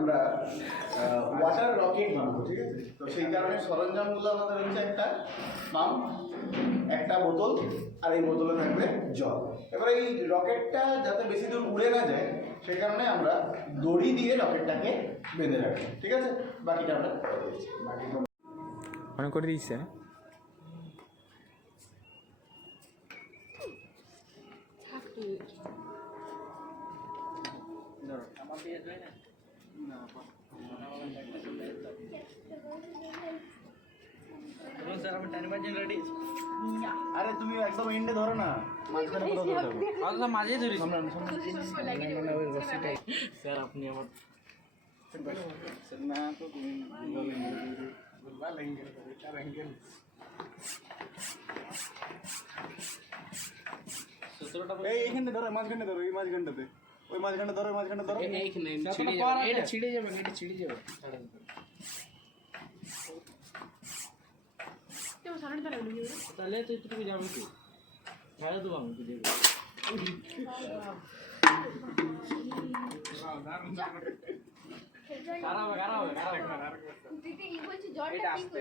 আমরা water rocket বানাবো, ঠিক আছে? তো সেই কারণে সরঞ্জামগুলো আমাদের হচ্ছে একটা পাম্প, একটা বোতল, আর এই বোতলে থাকবে জল। এবারে এই রকেটটা যাতে বেশি দূর উড়ে না যায় সেই কারণে আমরা দড়ি দিয়ে রকেটটাকে বেঁধে রাখি, ঠিক আছে? বাকিটা আমরা অনেক করে দিচ্ছে। আরে তুমি একদম এন্ডে ধরো না, মাঝখানে কোথাও ধরো। আচ্ছা মাঝে ধরি স্যার আপনি আমার না তো তুমি বলেंगे करेंगे। এইখানে ধরো, মাঝখানে ধরো, এই মাঝখানটাতে, ওই মাঝখানটা ধরো, মাঝখানটা ধরো। এইখানে ছিড়ে যাবে, এটা ছিড়ে যাবে, এটা ছিড়ে যাবে। তাহলে তো তুমি যাবে কি ছাড়া দেবো আমি তো দেবো। খারাপ হবে, খারাপ হবে, খারাপ হবে। দিদি এই বলছি জলটা পিঙ্ক